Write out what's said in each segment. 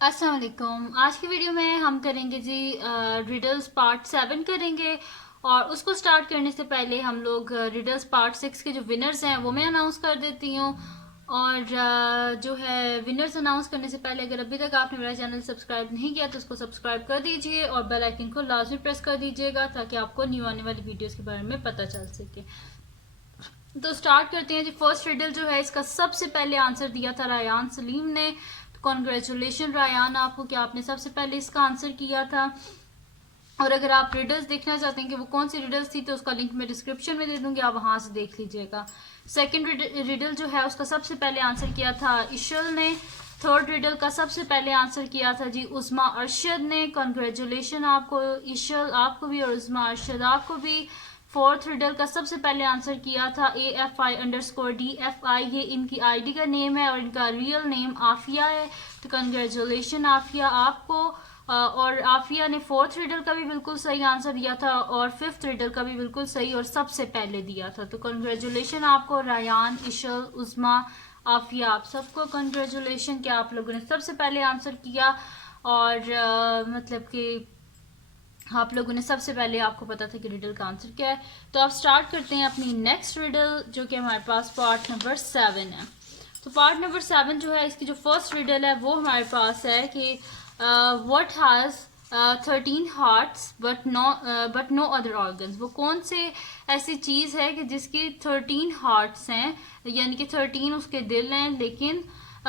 अस्सलाम वालेकुम। आज की वीडियो में हम करेंगे जी रिडल्स पार्ट 7 करेंगे। और उसको स्टार्ट करने से पहले हम लोग रिडल्स पार्ट 6 के जो विनर्स हैं वो मैं अनाउंस कर देती हूँ। और जो है विनर्स अनाउंस करने से पहले अगर अभी तक आपने मेरा चैनल सब्सक्राइब नहीं किया तो उसको सब्सक्राइब कर दीजिए और बेल आइकन को लाजमी प्रेस कर दीजिएगा ताकि आपको न्यू आने वाली वीडियोस के बारे में पता चल सके। तो स्टार्ट करते हैं जी। फर्स्ट रिडल जो है इसका सबसे पहले आंसर दिया था रायान सलीम ने। तो कॉन्ग्रेचुलेशन रायान आपको कि आपने सबसे पहले इसका आंसर किया था। और अगर आप रिडल्स देखना चाहते हैं कि वो कौन सी रिडल्स थी तो उसका लिंक मैं डिस्क्रिप्शन में दे दूंगी, आप वहां से देख लीजिएगा। सेकंड रिडल जो है उसका सबसे पहले आंसर किया था इशल ने। थर्ड रिडल का सबसे पहले आंसर किया था जी उस्मा अरशद ने। कॉन्ग्रेचुलेशन आपको इशल, आपको भी, और उस्मा अरशद आपको भी। फोर्थ रिडल का सबसे पहले आंसर किया था AFI_DFI, ये इनकी आईडी का नेम है और इनका रियल नेम आफिया है। तो कंग्रेचुलेशन आफिया आपको। और आफिया ने फोर्थ रिडल का भी बिल्कुल सही आंसर दिया था और फिफ्थ रिडल का भी बिल्कुल सही और सबसे पहले दिया था। तो कंग्रेचुलेशन आपको रायान, इशल, उस्मा, आफिया, आप सबको कंग्रेचुलेशन कि आप लोगों ने सबसे पहले आंसर किया। और मतलब कि आप लोगों ने सबसे पहले, आपको पता था कि रिडल का आंसर क्या है। तो आप स्टार्ट करते हैं अपनी नेक्स्ट रिडल जो कि हमारे पास पार्ट नंबर 7 है। तो पार्ट नंबर 7 जो है इसकी जो फर्स्ट रिडल है वो हमारे पास है कि what has 13 hearts but no other organs. वो कौन से ऐसी चीज है कि जिसकी 13 हार्ट्स हैं, यानी कि 13 उसके दिल हैं लेकिन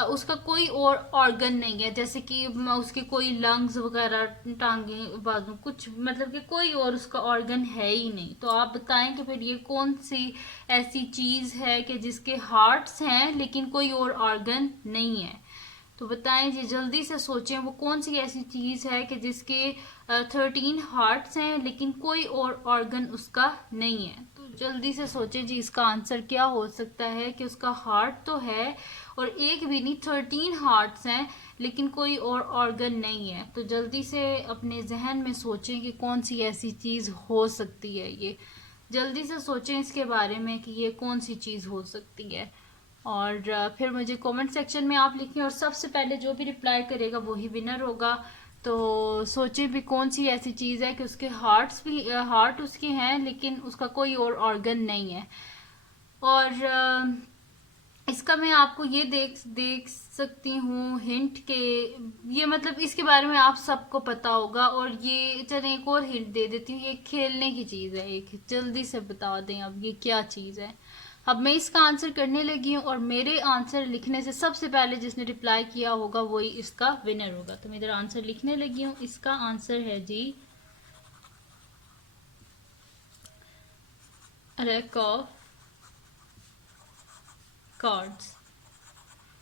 उसका कोई और ऑर्गन नहीं है, जैसे कि उसके कोई लंग्स वगैरह, टांगे, बाजू, कुछ मतलब कि कोई और उसका ऑर्गन है ही नहीं। तो आप बताएं कि फिर ये कौन सी ऐसी चीज है कि जिसके हार्ट्स हैं लेकिन कोई और ऑर्गन नहीं है। तो बताएं जी, जल्दी से सोचें वो कौन सी ऐसी चीज है कि जिसके 13 हार्ट्स हैं लेकिन कोई और ऑर्गन उसका नहीं है। तो जल्दी से सोचें जी इसका आंसर क्या हो सकता है कि उसका हार्ट तो है और एक भी नहीं, 13 हार्ट्स हैं लेकिन कोई और ऑर्गन नहीं है। तो जल्दी से अपने जहन में सोचें कि कौन सी ऐसी चीज हो सकती है ये। जल्दी से सोचें इसके बारे में कि ये कौन सी चीज हो सकती है। और फिर मुझे कमेंट सेक्शन में आप लिखें और सबसे पहले जो भी रिप्लाई करेगा वही विनर होगा। तो सोचें भी कौन सी ऐसी चीज़ है कि उसके हार्ट उसके हैं लेकिन उसका कोई और ऑर्गन नहीं है। और इसका मैं आपको ये देख देख सकती हूँ हिंट के, ये मतलब इसके बारे में आप सबको पता होगा। और ये चलिए एक और हिंट दे देती हूँ, ये खेलने की चीज़ है एक। जल्दी से बता दें अब ये क्या चीज़ है। अब मैं इसका आंसर करने लगी हूँ और मेरे आंसर लिखने से सबसे पहले जिसने रिप्लाई किया होगा वही इसका विनर होगा। तो मैं इधर आंसर लिखने लगी हूँ। इसका आंसर है जी रैक ऑफ कार्ड्स।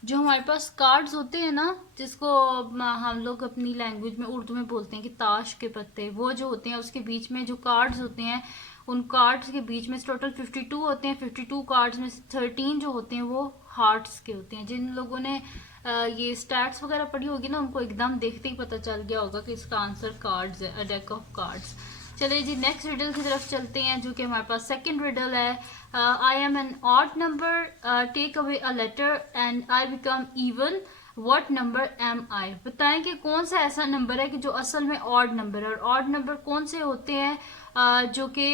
जो हमारे पास कार्ड्स होते हैं ना, जिसको हम लोग अपनी लैंग्वेज में उर्दू में बोलते हैं कि ताश के पत्ते, वो जो होते हैं उसके बीच में जो कार्ड्स होते हैं, उन कार्ड्स के बीच में टोटल 52 होते हैं। 52 कार्ड्स में से 13 जो होते हैं वो हार्ट्स के होते हैं। जिन लोगों ने ये स्टैट्स वगैरह पढ़ी होगी ना उनको एकदम देखते ही पता चल गया होगा कि इसका आंसर कार्ड्स है, अ डेक ऑफ कार्ड्स। चलिए जी नेक्स्ट रिडल की तरफ चलते हैं जो कि हमारे पास सेकंड रिडल है। I am an odd number, take away a letter and I become even, what number am I. बताएं कि कौन सा ऐसा नंबर है कि जो असल में ऑड नंबर है। और ऑड नंबर कौन से होते हैं जो कि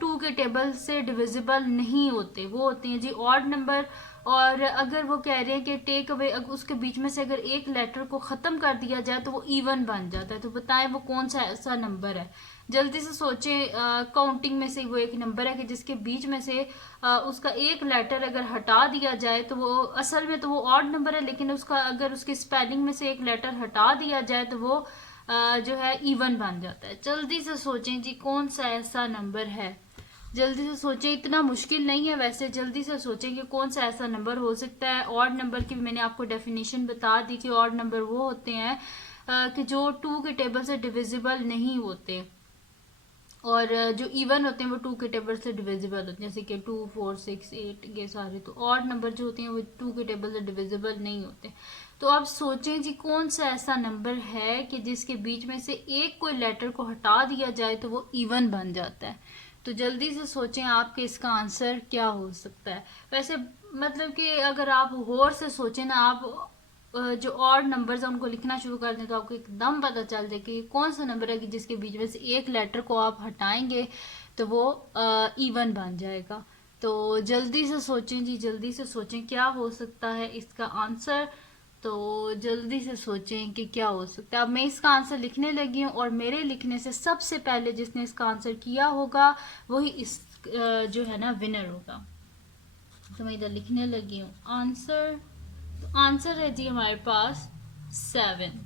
2 के टेबल से डिविजिबल नहीं होते, वो होते हैं जी ऑड नंबर। और अगर वो कह रहे हैं कि टेक अवे, उसके बीच में से अगर एक लेटर को ख़त्म कर दिया जाए तो वो इवन बन जाता है। तो बताएं वो कौन सा ऐसा नंबर है। जल्दी से सोचें। काउंटिंग में से वो एक नंबर है कि जिसके बीच में से उसका एक लेटर अगर हटा दिया जाए तो वो असल में तो वो ऑड नंबर है, लेकिन उसका अगर उसकी स्पेलिंग में से एक लेटर हटा दिया जाए तो वो जो है इवन बन जाता है। जल्दी से सोचें जी कौन सा ऐसा नंबर है। जल्दी से सोचें, इतना मुश्किल नहीं है वैसे। जल्दी से सोचें कि कौन सा ऐसा नंबर हो सकता है। ऑड नंबर की मैंने आपको डेफिनेशन बता दी कि ऑड नंबर वो होते हैं कि जो 2 के टेबल से डिविजिबल नहीं होते। और जो इवन होते हैं वो 2 के टेबल से डिविजिबल होते हैं, जैसे कि 2, 4, 6, 8, ये सारे। तो ऑड नंबर जो होते हैं वो 2 के टेबल से डिविजिबल नहीं होते। तो आप सोचें जी कौन सा ऐसा नंबर है कि जिसके बीच में से एक कोई लेटर को हटा दिया जाए तो वो इवन बन जाता है। तो जल्दी से सोचें आपके इसका आंसर क्या हो सकता है। वैसे मतलब कि अगर आप गौर से सोचें ना, आप जो और नंबर्स हैं उनको लिखना शुरू कर दें तो आपको एकदम पता चल जाए कि कौन सा नंबर है कि जिसके बीच में से एक लेटर को आप हटाएंगे तो वो इवन बन जाएगा। तो जल्दी से सोचें जी, जल्दी से सोचें क्या हो सकता है इसका आंसर। तो जल्दी से सोचें कि क्या हो सकता है। अब मैं इसका आंसर लिखने लगी हूँ और मेरे लिखने से सबसे पहले जिसने इसका आंसर किया होगा वही इस जो है ना विनर होगा। तो मैं इधर लिखने लगी हूँ आंसर। तो आंसर है जी हमारे पास 7।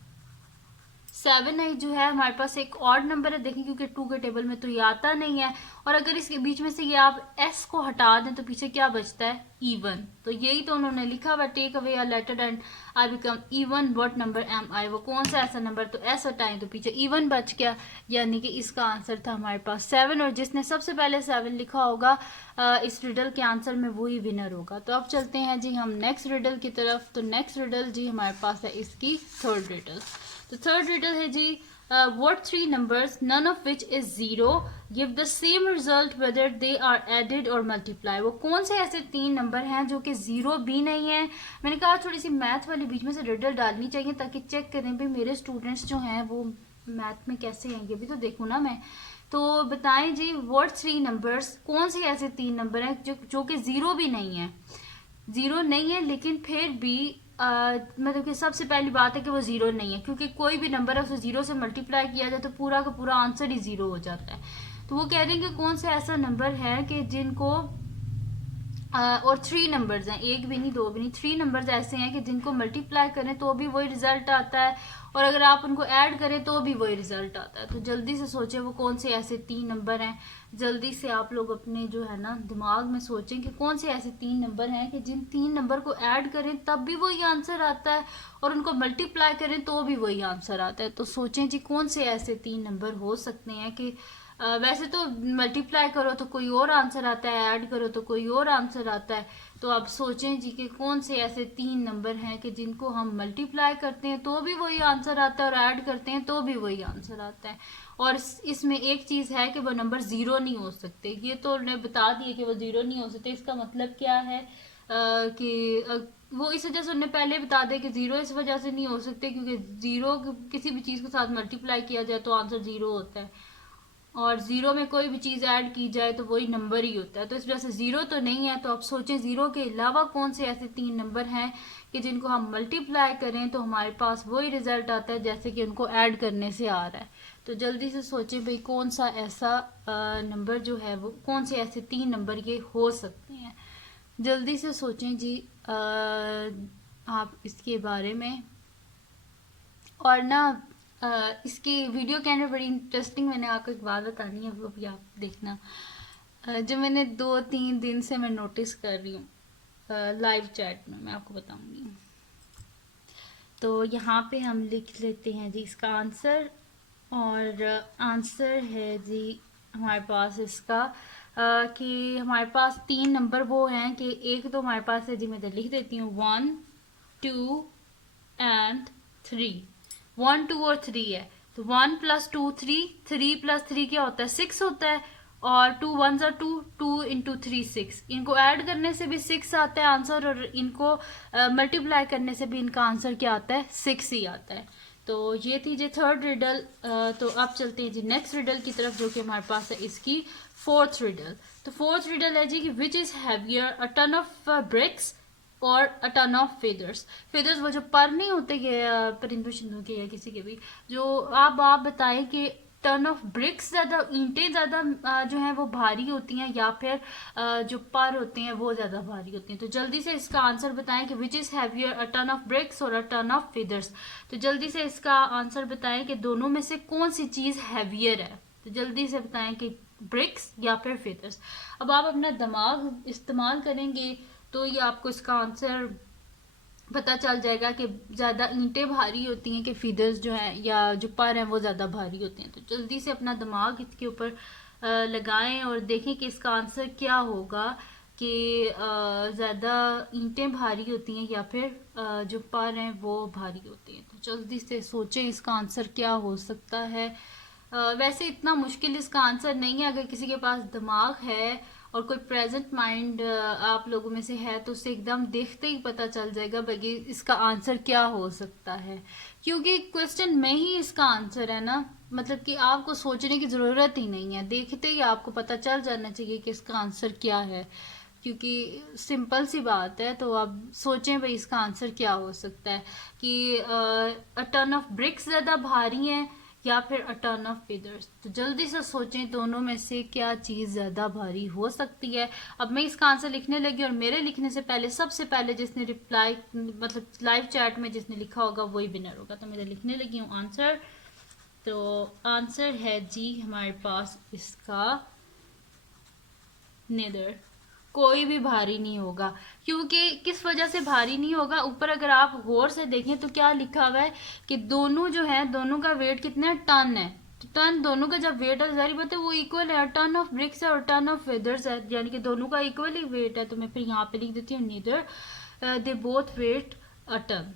7 जो है हमारे पास एक और नंबर है, देखें क्योंकि 2 के टेबल में तो ये आता नहीं है। और अगर इसके बीच में से ये आप एस को हटा दें तो पीछे क्या बचता है, इवन। तो यही तो उन्होंने लिखा हुआ, take away a letter and I become even, what number am I. वो कौन सा ऐसा नंबर, तो एस हटाएं तो पीछे इवन बच गया, यानी कि इसका आंसर था हमारे पास 7। और जिसने सबसे पहले 7 लिखा होगा इस रिडल के आंसर में वही विनर होगा। तो अब चलते हैं जी हम नेक्स्ट रिडल की तरफ। तो नेक्स्ट रिडल जी हमारे पास है इसकी थर्ड रिडल। तो थर्ड रिडल है जी, what 3 numbers none of which is 0 give the same result whether they are added or multiply। वो कौन से ऐसे 3 नंबर हैं जो कि 0 भी नहीं है। मैंने कहा थोड़ी सी मैथ वाली बीच में से रिडल डालनी चाहिए ताकि चेक करें भी मेरे स्टूडेंट्स जो हैं वो मैथ में कैसे हैं, ये भी तो देखूँ ना मैं। तो बताएं जी what 3 numbers, कौन से ऐसे 3 नंबर हैं जो कि 0 भी नहीं है, 0 नहीं है लेकिन फिर भी मतलब कि सबसे पहली बात है कि वो 0 नहीं है, क्योंकि कोई भी नंबर है उसे 0 से मल्टीप्लाई किया जाए तो पूरा का पूरा आंसर ही 0 हो जाता है। तो वो कह रहे हैं कि कौन सा ऐसा नंबर है कि जिनको और 3 नंबर्स हैं, एक भी नहीं 2 भी नहीं, 3 नंबर्स ऐसे हैं कि जिनको मल्टीप्लाई करें तो भी वही रिजल्ट आता है और अगर आप उनको ऐड करें तो भी वही रिजल्ट आता है। तो जल्दी से सोचें वो कौन से ऐसे 3 नंबर हैं। जल्दी से आप लोग अपने जो है ना दिमाग में सोचें कि कौन से ऐसे 3 नंबर हैं कि जिन 3 नंबर को ऐड करें तब भी वही आंसर आता है और उनको मल्टीप्लाई करें तो भी वही आंसर आता है। तो सोचें जी कौन से ऐसे 3 नंबर हो सकते हैं कि वैसे तो मल्टीप्लाई करो तो कोई और आंसर आता है, ऐड करो तो कोई और आंसर आता है। तो आप सोचें जी कि कौन से ऐसे 3 नंबर हैं कि जिनको हम मल्टीप्लाई करते हैं तो भी वही आंसर आता है और ऐड करते हैं तो भी वही आंसर आता है। और इसमें एक चीज़ है कि वो नंबर 0 नहीं हो सकते। ये तो उन्हें बता दिए कि वो 0 नहीं हो सकते। इसका मतलब क्या है कि वो इस वजह से उन्हें पहले बता दें कि 0 इस वजह से नहीं हो सकते क्योंकि 0 किसी भी चीज़ के साथ मल्टीप्लाई किया जाए तो आंसर 0 होता है और 0 में कोई भी चीज़ ऐड की जाए तो वही नंबर ही होता है। तो इस वजह से 0 तो नहीं है। तो आप सोचें 0 के अलावा कौन से ऐसे 3 नंबर हैं कि जिनको हम मल्टीप्लाई करें तो हमारे पास वही रिजल्ट आता है जैसे कि उनको ऐड करने से आ रहा है। तो जल्दी से सोचें भाई कौन सा ऐसा नंबर जो है वो कौन से ऐसे 3 नंबर ये हो सकते हैं। जल्दी से सोचें जी आप इसके बारे में। और ना इसकी वीडियो के अंदर बड़ी इंटरेस्टिंग मैंने आपको एक बात बतानी है, वो भी आप देखना। जो मैंने 2-3 दिन से मैं नोटिस कर रही हूँ लाइव चैट में, मैं आपको बताऊंगी। तो यहाँ पे हम लिख लेते हैं जी इसका आंसर। और आंसर है जी हमारे पास इसका कि हमारे पास 3 नंबर वो हैं कि एक तो हमारे पास है जी, मैं इधर लिख देती हूँ 1, 2 एंड 3। 1, 2 और 3 है। तो 1 + 2 3, 3 + 3 क्या होता है 6 होता है और 2 1s are 2, 2 × 3 6। इनको ऐड करने से भी 6 आता है आंसर और इनको मल्टीप्लाई करने से भी इनका आंसर क्या आता है 6 ही आता है। तो ये थी जी थर्ड रिडल। तो अब चलते हैं जी नेक्स्ट रिडल की तरफ जो कि हमारे पास है इसकी फोर्थ रिडल। तो फोर्थ रिडल है जी कि which is heavier, a ton of bricks और a ton of feathers. Feathers वो जो पर नहीं होते परिंदों शिंदों के या किसी के भी, जो आप बताएं कि टन ऑफ ब्रिक्स ज़्यादा, ईंटें ज़्यादा जो हैं वो भारी होती हैं या फिर जो पर होते हैं वो ज़्यादा भारी होती हैं। तो जल्दी से इसका आंसर बताएं कि which is heavier, a ton of bricks और अ टन ऑफ फेदर्स। तो जल्दी से इसका आंसर बताएं कि दोनों में से कौन सी चीज़ हैवियर है। तो जल्दी से बताएं कि ब्रिक्स या फिर फेदर्स। अब आप अपना दिमाग इस्तेमाल करेंगे तो ये आपको इसका आंसर पता चल जाएगा कि ज़्यादा ईंटें भारी होती हैं कि फीदर्स जो है या जो पर हैं वो ज़्यादा भारी होते हैं। तो जल्दी से अपना दिमाग इसके ऊपर लगाएं और देखें कि इसका आंसर क्या होगा कि ज़्यादा ईंटें भारी होती हैं या फिर जो पर हैं वो भारी होते हैं। तो जल्दी से सोचें इसका आंसर क्या हो सकता है। वैसे इतना मुश्किल इसका आंसर नहीं है, अगर किसी के पास दिमाग है और कोई प्रेजेंट माइंड आप लोगों में से है तो उससे एकदम देखते ही पता चल जाएगा भाई इसका आंसर क्या हो सकता है, क्योंकि क्वेश्चन में ही इसका आंसर है ना। मतलब कि आपको सोचने की ज़रूरत ही नहीं है, देखते ही आपको पता चल जाना चाहिए कि इसका आंसर क्या है, क्योंकि सिंपल सी बात है। तो आप सोचें भाई इसका आंसर क्या हो सकता है कि अ टन ऑफ ब्रिक्स ज़्यादा भारी है या फिर अ टन ऑफ feathers। तो जल्दी से सोचें दोनों में से क्या चीज़ ज़्यादा भारी हो सकती है। अब मैं इसका आंसर लिखने लगी और मेरे लिखने से पहले सबसे पहले जिसने रिप्लाई मतलब लाइव चैट में जिसने लिखा होगा वही विनर होगा। तो मैं लिखने लगी हूँ आंसर। तो आंसर है जी हमारे पास इसका नेदर, कोई भी भारी नहीं होगा। क्योंकि किस वजह से भारी नहीं होगा, ऊपर अगर आप गौर से देखें तो क्या लिखा हुआ है कि दोनों जो है दोनों का वेट कितना है, टन है। तो टन दोनों का जब वेट है जारी बात है वो इक्वल है, टन ऑफ ब्रिक्स है और टन ऑफ फेदर्स है, यानी कि दोनों का इक्वल ही वेट है। तो मैं फिर यहाँ पे लिख देती हूँ neither they both weigh a ton,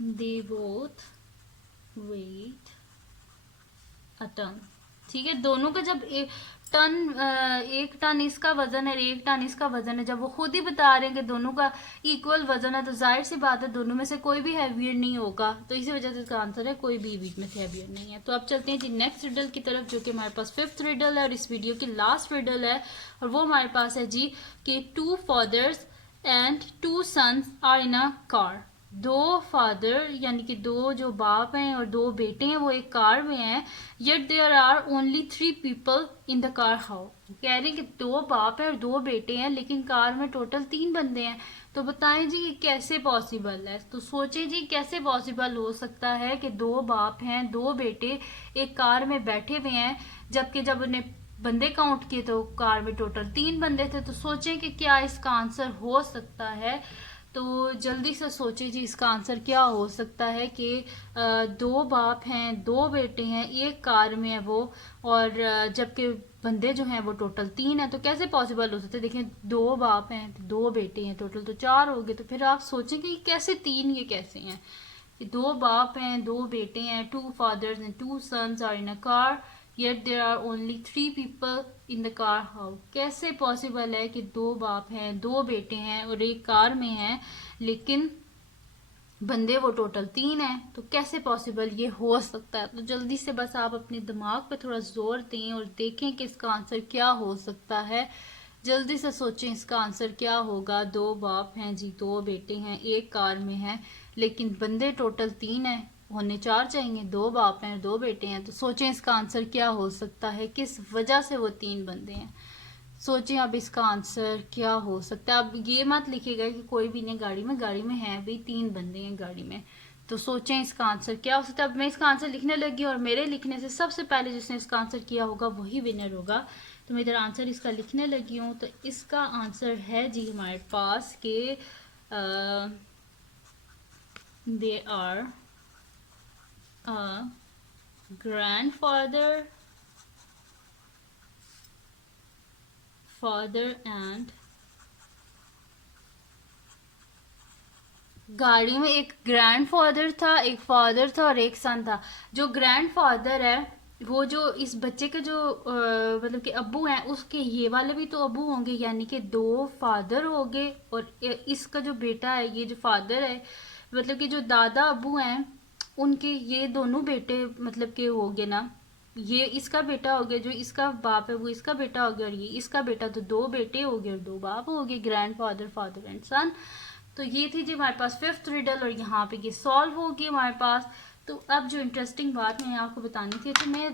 they both weigh a ton. ठीक है, दोनों का जब टन एक टन इसका वजन है, एक टन इसका वजन है, जब वो खुद ही बता रहे हैं कि दोनों का इक्वल वजन है, तो जाहिर सी बात है दोनों में से कोई भी हैवियर नहीं होगा। तो इसी वजह से इसका आंसर है कोई भी बीच में से हैवियर नहीं है। तो अब चलते हैं जी नेक्स्ट रिडल की तरफ, जो कि हमारे पास 5th रिडल है और इस वीडियो की लास्ट रिडल है। और वो हमारे पास है जी कि 2 fathers and 2 sons are in a car. दो फादर यानी कि दो जो बाप हैं और दो बेटे हैं वो एक कार में हैं, yet there are only 3 people in the car. How, कह रहे हैं कि दो बाप हैं और दो बेटे हैं लेकिन कार में टोटल 3 बंदे हैं। तो बताएं जी ये कैसे पॉसिबल है। तो सोचें जी कैसे पॉसिबल हो सकता है कि दो बाप हैं दो बेटे एक कार में बैठे हुए हैं, जबकि जब उन्हें बंदे काउंट किए तो कार में टोटल 3 बंदे थे। तो सोचें कि क्या इसका आंसर हो सकता है। तो जल्दी से सोचिए जी इसका आंसर क्या हो सकता है कि दो बाप हैं दो बेटे हैं एक कार में है वो, और जबकि बंदे जो हैं वो टोटल 3 हैं। तो कैसे पॉसिबल हो सकता है। देखिए दो बाप हैं दो बेटे हैं, टोटल तो 4 हो गए। तो फिर आप सोचें कि कैसे 3 ये कैसे हैं कि दो बाप हैं दो बेटे हैं, 2 fathers and 2 sons are in a car yet there are only 3 people in the car। How, कैसे पॉसिबल है कि दो बाप हैं दो बेटे हैं और एक कार में हैं लेकिन बंदे वो टोटल 3 हैं। तो कैसे पॉसिबल ये हो सकता है। तो जल्दी से बस आप अपने दिमाग पे थोड़ा जोर दें और देखें कि इसका आंसर क्या हो सकता है। जल्दी से सोचें इसका आंसर क्या होगा। दो बाप हैं जी दो बेटे हैं एक कार में हैं लेकिन बंदे टोटल 3 हैं, होने 4 चाहिए। दो बाप हैं दो बेटे हैं, तो सोचें इसका आंसर क्या हो सकता है, किस वजह से वो 3 बंदे हैं। सोचें अब इसका आंसर क्या हो सकता है। अब ये मत लिखिएगा कि कोई भी नहीं गाड़ी में है भी 3 बंदे हैं गाड़ी में। तो सोचें इसका आंसर क्या हो सकता है। अब मैं इसका आंसर लिखने लगी और मेरे लिखने से सबसे पहले जिसने इसका आंसर किया होगा वही विनर होगा। तो मैं इधर आंसर इसका लिखने लगी हूँ। तो इसका आंसर है जी हमारे पास के they are grandfather, father and गाड़ी में एक ग्रैंडफादर था एक फादर था और एक सन था। जो ग्रैंडफादर है वो जो इस बच्चे के जो मतलब कि अब्बू हैं उसके ये वाले भी तो अब्बू होंगे, यानी कि 2 फादर हो गए। और इसका जो बेटा है ये जो फादर है मतलब कि जो दादा अब्बू हैं उनके ये दोनों बेटे मतलब के हो गए ना। ये इसका बेटा हो गया, जो इसका बाप है वो इसका बेटा हो गया और ये इसका बेटा, तो 2 बेटे हो गए और 2 बाप हो गए, ग्रैंडफादर फादर एंड सन। तो ये थी जी हमारे पास 5th रिडल और यहाँ पे ये सॉल्व होगी हमारे पास। तो अब जो इंटरेस्टिंग बात मैंने आपको बतानी थी, तो मैं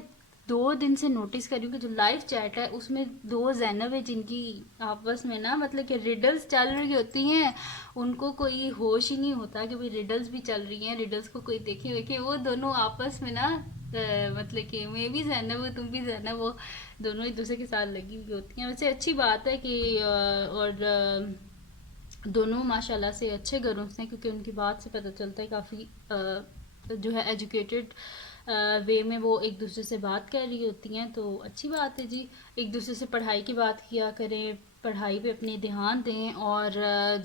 2 दिन से नोटिस कर रही हूँ कि जो लाइव चैट है उसमें 2 जैनब है जिनकी आपस में ना मतलब कि रिडल्स चल रही होती हैं, उनको कोई होश ही नहीं होता कि भाई रिडल्स भी चल रही हैं, रिडल्स को कोई देखे देखे। वो दोनों आपस में ना मतलब कि मैं भी जैनब हूँ तुम भी जैनब हो, दोनों एक दूसरे के साथ लगी हुई होती हैं। वैसे अच्छी बात है कि और दोनों माशाल्लाह से अच्छे घरों से हैं, क्योंकि उनकी बात से पता चलता है काफ़ी जो है एजुकेटेड वे में वो एक दूसरे से बात कर रही होती हैं। तो अच्छी बात है जी, एक दूसरे से पढ़ाई की बात किया करें, पढ़ाई पे अपने ध्यान दें। और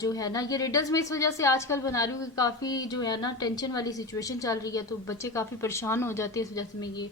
जो है ना ये रिडल्स में इस वजह से आजकल बना रही हूँ कि काफ़ी जो है ना टेंशन वाली सिचुएशन चल रही है, तो बच्चे काफ़ी परेशान हो जाते हैं। इस वजह से मैं ये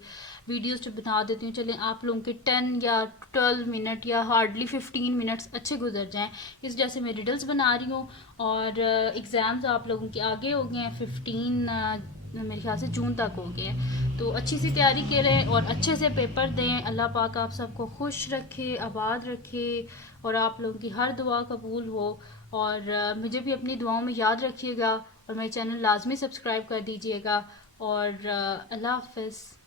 वीडियोस जो बना देती हूँ, चलें आप लोगों के 10 या 12 मिनट या हार्डली 15 मिनट्स अच्छे गुजर जाएँ, इस वजह से मैं रिडल्स बना रही हूँ। और एग्ज़ाम्स आप लोगों के आगे हो गए हैं, 15 मेरे ख्याल से जून तक हो गए हैं, तो अच्छी सी तैयारी करें और अच्छे से पेपर दें। अल्लाह पाक आप सबको खुश रखे, आबाद रखे और आप लोगों की हर दुआ कबूल हो। और मुझे भी अपनी दुआओं में याद रखिएगा और मेरे चैनल लाजमी सब्सक्राइब कर दीजिएगा। और अल्लाह हाफ़िज़।